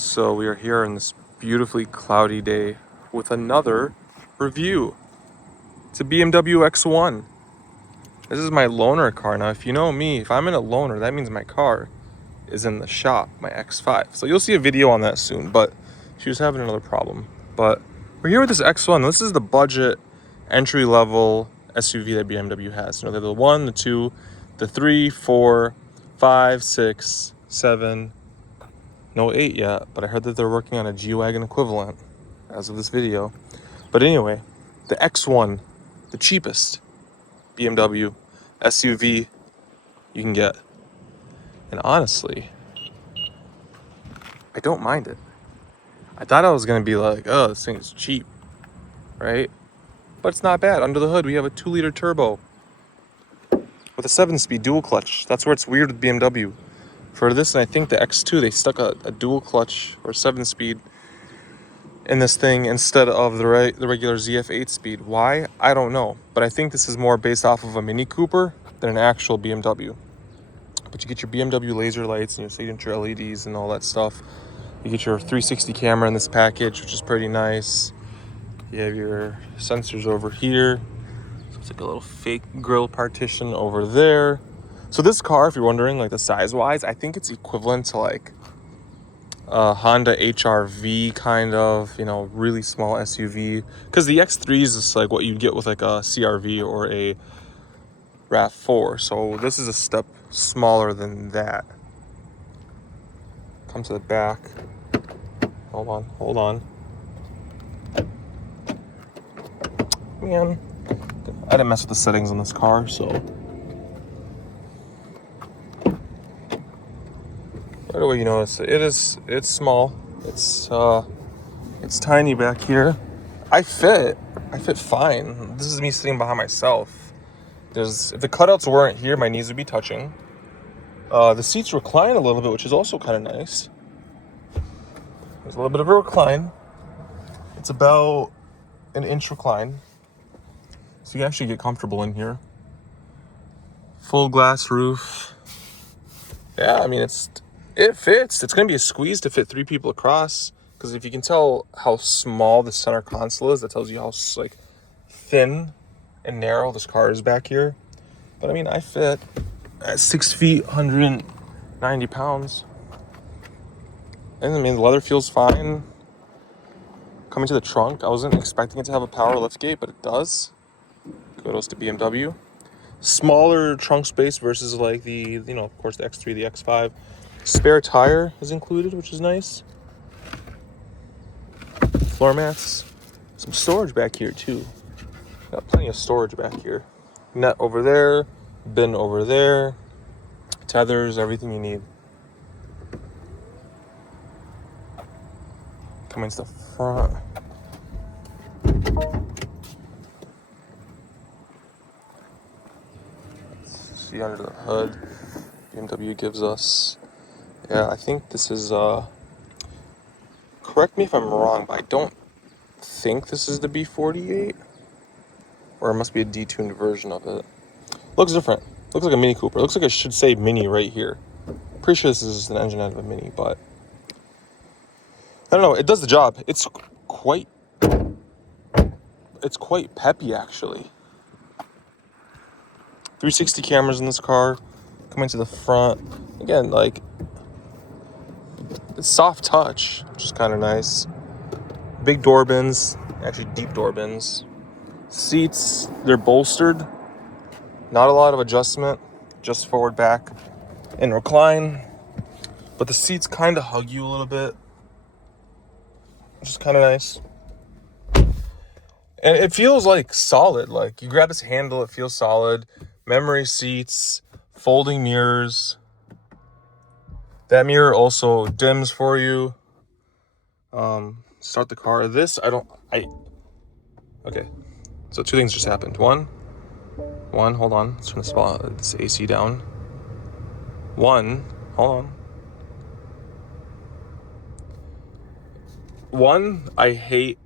So we are here on this beautifully cloudy day with another review. It's a BMW X1. This is my loaner car. Now, if you know me, if I'm in a loaner, that means my car is in the shop, my X5. So you'll see a video on that soon, but she was having another problem. But we're here with this X1. This is the budget entry-level SUV that BMW has. You know, they're the 1, the 2, the 3, 4, 5, 6, 7, no 8 yet, but I heard that they're working on a G-Wagon equivalent as of this video. But anyway, the X1, the cheapest BMW SUV you can get. And honestly, I don't mind it. I thought I was gonna be like, oh, this thing is cheap, right? But it's not bad. Under the hood, we have a 2-liter turbo with a 7-speed dual clutch. That's where it's weird with BMW. For this, and I think the X2, they stuck a dual clutch or 7-speed in this thing instead of the regular ZF 8-speed. Why? I don't know. But I think this is more based off of a Mini Cooper than an actual BMW. But you get your BMW laser lights and your signature LEDs and all that stuff. You get your 360 camera in this package, which is pretty nice. You have your sensors over here. So it's like a little fake grill partition over there. So this car, if you're wondering, like the size-wise, I think it's equivalent to like a Honda HR-V kind of, you know, really small SUV. Because the X3 is just like what you'd get with like a CR-V or a RAV4. So this is a step smaller than that. Come to the back. Hold on. Man, I didn't mess with the settings on this car, so. Right away you notice it's small. It's tiny back here. I fit fine. This is me sitting behind myself. If the cutouts weren't here, my knees would be touching. The seats recline a little bit, which is also kind of nice. There's a little bit of a recline. It's about an inch recline. So you can actually get comfortable in here. Full glass roof. Yeah, I mean, it fits. It's going to be a squeeze to fit 3 people across. Because if you can tell how small the center console is, that tells you how like thin and narrow this car is back here. But I mean, I fit at 6 feet, 190 pounds. And I mean, the leather feels fine. Coming to the trunk, I wasn't expecting it to have a power liftgate, but it does. Kudos to BMW. Smaller trunk space versus like the, you know, of course, the X3, the X5. Spare tire is included, which is nice. Floor mats. Some storage back here too. Got plenty of storage back here. Net over there, bin over there, tethers, everything you need. Coming to the front. See under the hood, BMW gives us, yeah, I think this is, correct me if I'm wrong, but I don't think this is the B48, or it must be a detuned version of it. Looks different. Looks like a Mini Cooper. Looks like it should say Mini right here. Pretty sure this is an engine out of a Mini, but I don't know. It does the job. It's quite peppy, actually. 360 cameras in this car. Coming to the front. Again, like, it's soft touch, which is kind of nice. Big door bins. Actually, deep door bins. Seats, they're bolstered. Not a lot of adjustment. Just forward, back, and recline. But the seats kind of hug you a little bit, which is kind of nice. And it feels like solid. Like, you grab this handle, it feels solid. Memory seats, folding mirrors. That mirror also dims for you. Start the car. Okay. So 2 things just happened. One, hold on. Let's turn this AC down. Hold on. One, I hate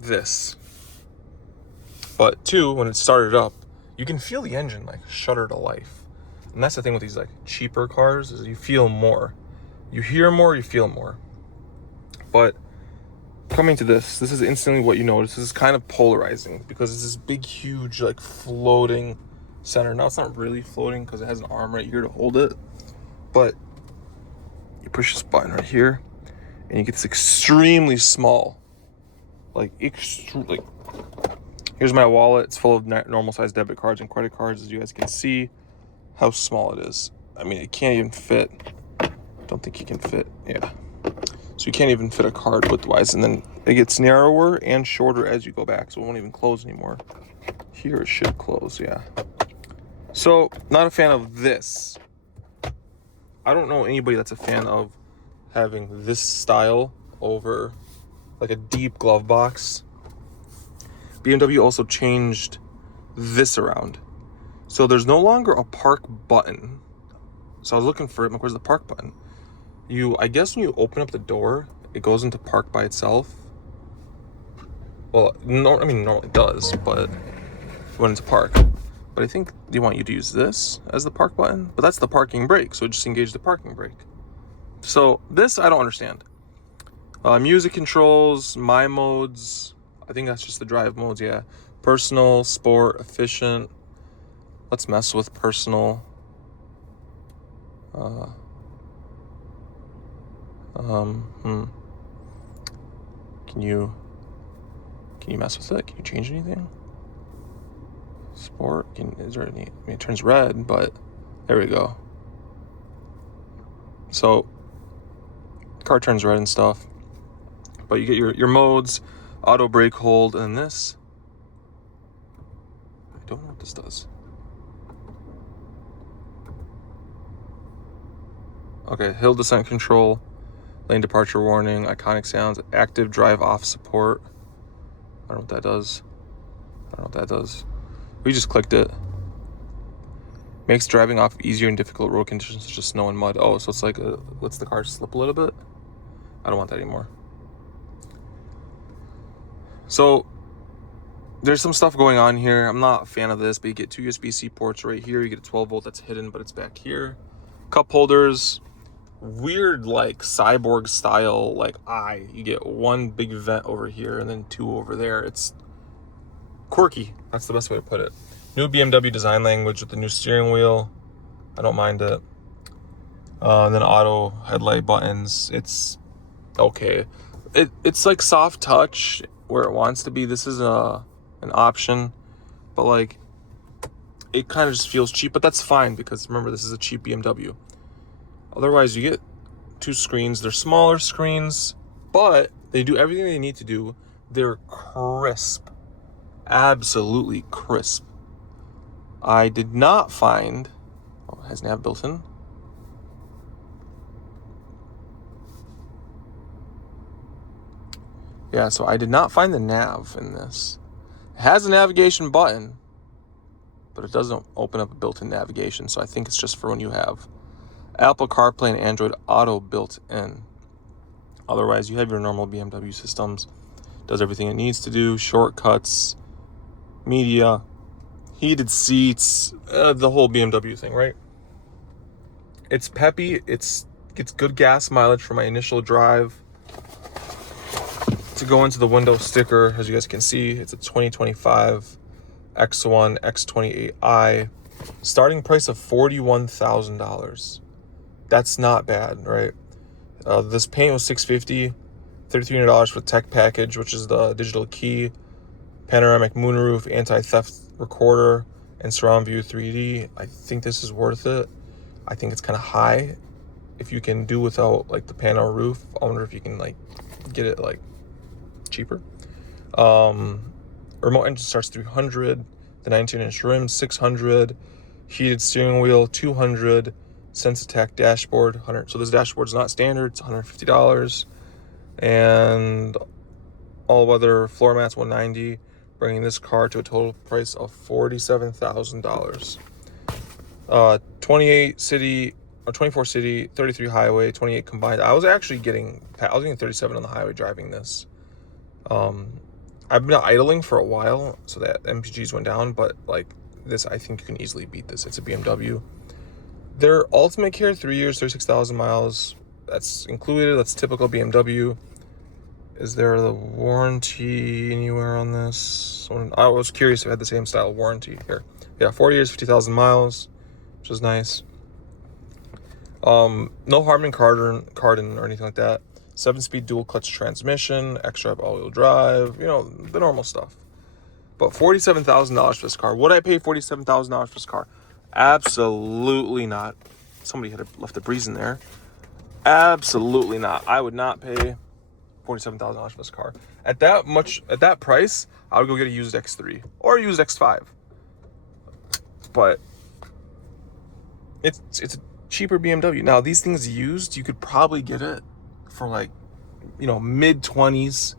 this. But 2, when it started up, you can feel the engine like shudder to life. And that's the thing with these like cheaper cars, is you feel more. You hear more, you feel more. But coming to this is instantly what you notice. This is kind of polarizing because it's this big, huge, like floating center. Now it's not really floating because it has an arm right here to hold it. But you push this button right here and you get this extremely small, like here's my wallet. It's full of normal size debit cards and credit cards. As you guys can see how small it is. I mean, it can't even fit. Don't think you can fit. Yeah. So you can't even fit a card widthwise. And then it gets narrower and shorter as you go back. So it won't even close anymore. Here it should close. Yeah. So not a fan of this. I don't know anybody that's a fan of having this style over like a deep glove box. BMW also changed this around. So there's no longer a park button. So I was looking for it. Like, where's the park button? I guess when you open up the door, it goes into park by itself. Well, no, I mean, normally it does, but when it's park. But I think they want you to use this as the park button. But that's the parking brake, so just engage the parking brake. So this, I don't understand. Music controls, my modes. I think that's just the drive modes, yeah. Personal, sport, efficient. Let's mess with personal. Can you mess with it? Can you change anything? Sport, is there any? I mean, it turns red, but there we go. So, the car turns red and stuff. But you get your modes, auto brake hold, and this. I don't know what this does. Okay, hill descent control, lane departure warning, iconic sounds, active drive off support. I don't know what that does. We just clicked it. Makes driving off easier in difficult road conditions such as snow and mud. Oh, so it's like lets the car slip a little bit. I don't want that anymore. So there's some stuff going on here. I'm not a fan of this, but you get 2 USB-C ports right here. You get a 12 volt that's hidden, but it's back here. Cup holders. Weird, like cyborg style, like eye. You get one big vent over here and then 2 over there. It's quirky. That's the best way to put it. New BMW design language with the new steering wheel. I don't mind it. And then auto headlight buttons. It's okay. It's like soft touch where it wants to be. This is an option, but like it kind of just feels cheap. But that's fine because remember, this is a cheap BMW. Otherwise, you get 2 screens. They're smaller screens, but they do everything they need to do. They're crisp. Absolutely crisp. I did not find... Oh, it has nav built in. Yeah, so I did not find the nav in this. It has a navigation button, but it doesn't open up a built-in navigation, so I think it's just for when you have Apple CarPlay and Android Auto built in. Otherwise, you have your normal BMW systems. Does everything it needs to do. Shortcuts, media, heated seats, the whole BMW thing, right? It's peppy. It gets good gas mileage for my initial drive. To go into the window sticker, as you guys can see, it's a 2025 X1 X28i. Starting price of $41,000. That's not bad, right? This paint was $650, $3,300 for the tech package, which is the digital key, panoramic moonroof, anti-theft recorder, and surround view 3D. I think this is worth it. I think it's kind of high. If you can do without like the panel roof, I wonder if you can like get it like cheaper. Remote engine starts $300. The 19-inch rim $600. Heated steering wheel $200. Sensitech dashboard $100. So this dashboard's not standard. It's $150. And all-weather floor mats $190, bringing this car to a total price of $47,000. 28 city or 24 city, 33 highway, 28 combined. I was getting 37 on the highway driving this. I've been idling for a while, so that MPGs went down, but like this, I think you can easily beat this. It's a BMW. Their Ultimate Care, 3 years, 36,000 miles. That's included. That's typical BMW. Is there the warranty anywhere on this? I was curious if it had the same style of warranty here. Yeah, 40 years, 50,000 miles, which is nice. No Harman Kardon or anything like that. 7-speed dual clutch transmission, extra all-wheel drive, the normal stuff. But $47,000 for this car. Would I pay $47,000 for this car? Absolutely not. Somebody had left a breeze in there. Absolutely not. I would not pay $47,000 for this car. At that price, I would go get a used X3 or a used X5. But it's a cheaper BMW. Now, these things used, you could probably get it for like, mid 20s,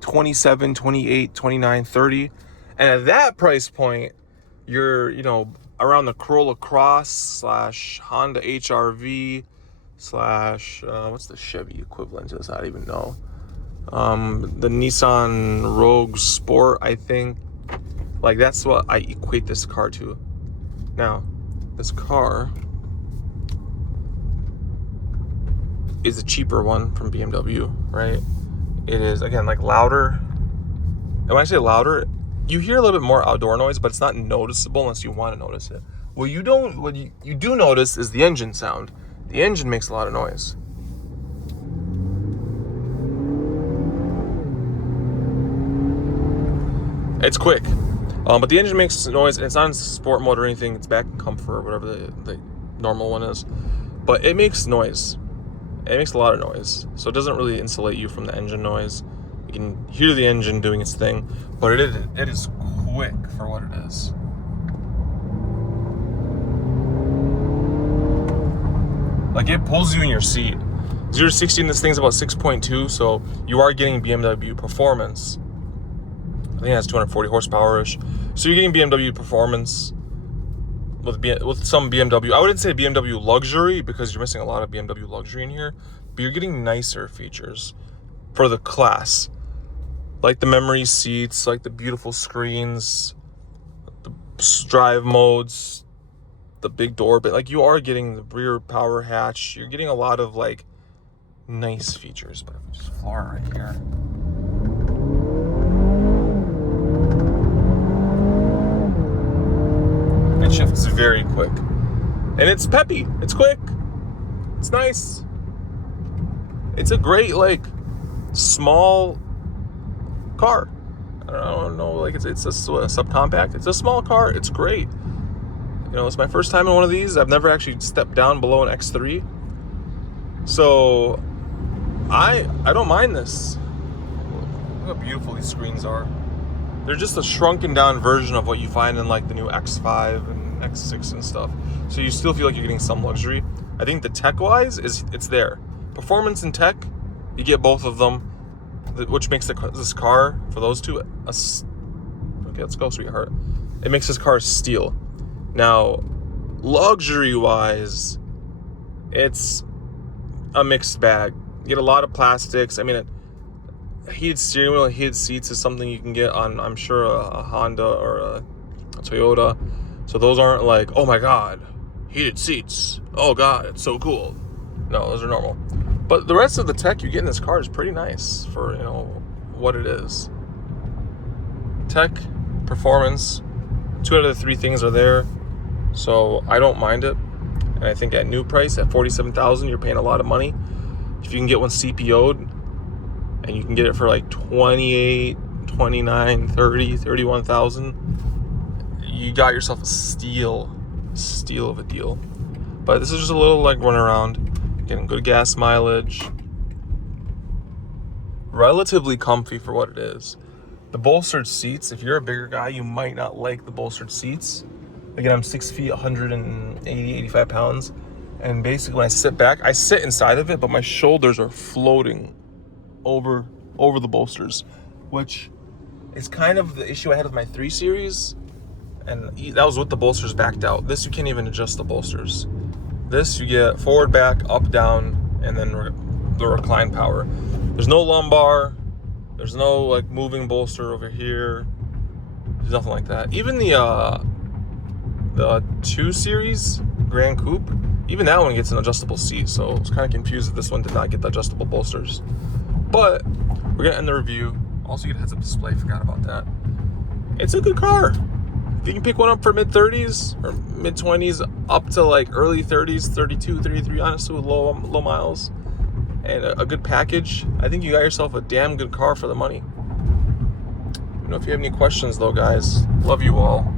27, 28, 29, 30. And at that price point, you're, around the Corolla Cross / Honda HRV / what's the Chevy equivalent to this? I don't even know. The Nissan Rogue Sport, I think. Like, that's what I equate this car to. Now, this car is a cheaper one from BMW, right? It is, again, like louder. And when I say louder, you hear a little bit more outdoor noise, but it's not noticeable unless you want to notice it. What you do notice is the engine sound. The engine makes a lot of noise. It's quick, but the engine makes noise, and it's not in sport mode or anything. It's back in comfort or whatever the normal one is. But it makes noise. It makes a lot of noise. So it doesn't really insulate you from the engine noise. You can hear the engine doing its thing, but it is quick for what it is. Like, it pulls you in your seat. 0 to 60 in this thing's about 6.2, so you are getting BMW performance. I think it has 240 horsepower-ish. So you're getting BMW performance with some BMW. I wouldn't say BMW luxury because you're missing a lot of BMW luxury in here, but you're getting nicer features for the class. Like the memory seats, like the beautiful screens, the drive modes, the big door, but like you are getting the rear power hatch. You're getting a lot of like nice features. But if we just floor right here. It shifts very quick. And it's peppy. It's quick. It's nice. It's a great, like, small car. I don't know, like, it's a subcompact. It's a small car. It's great. It's my first time in one of these. I've never actually stepped down below an X3. So, I don't mind this. Look how beautiful these screens are. They're just a shrunken down version of what you find in like the new X5 and X6 and stuff. So you still feel like you're getting some luxury. I think the tech-wise it's there. Performance and tech, you get both of them, which makes this car, for those two, okay, let's go, sweetheart. It makes this car steal. Now, luxury-wise, it's a mixed bag. You get a lot of plastics. I mean, heated steering wheel and heated seats is something you can get on, I'm sure, a Honda or a Toyota. So those aren't like, oh my God, heated seats. Oh God, it's so cool. No, those are normal. But the rest of the tech you get in this car is pretty nice for, what it is. Tech, performance, 2 out of the 3 things are there. So I don't mind it. And I think at new price, at $47,000, you're paying a lot of money. If you can get one CPO'd, and you can get it for like 28, 29, 30, 31,000, you got yourself a steal of a deal. But this is just a little like run around, getting good gas mileage, relatively comfy for what it is. The bolstered seats, if you're a bigger guy, you might not like the bolstered seats. Again, I'm 6 feet, 180, 85 pounds. And basically when I sit back, I sit inside of it, but my shoulders are floating over the bolsters, which is kind of the issue I had with my 3 Series, and that was with the bolsters backed out. This, you can't even adjust the bolsters. This, you get forward, back, up, down, and then the recline power. There's no lumbar. There's no like moving bolster over here. There's nothing like that. Even the 2 Series Grand Coupe, even that one gets an adjustable seat, so I was kind of confused that this one did not get the adjustable bolsters. But we're we're gonna end the review. Also, you get a heads-up display. Forgot about that. It's a good car. If you can pick one up for mid-30s or mid-20s up to like early 30s, 32, 33, honestly, with low miles and a good package, I think you got yourself a damn good car for the money. You know, if you have any questions though, guys, love you all.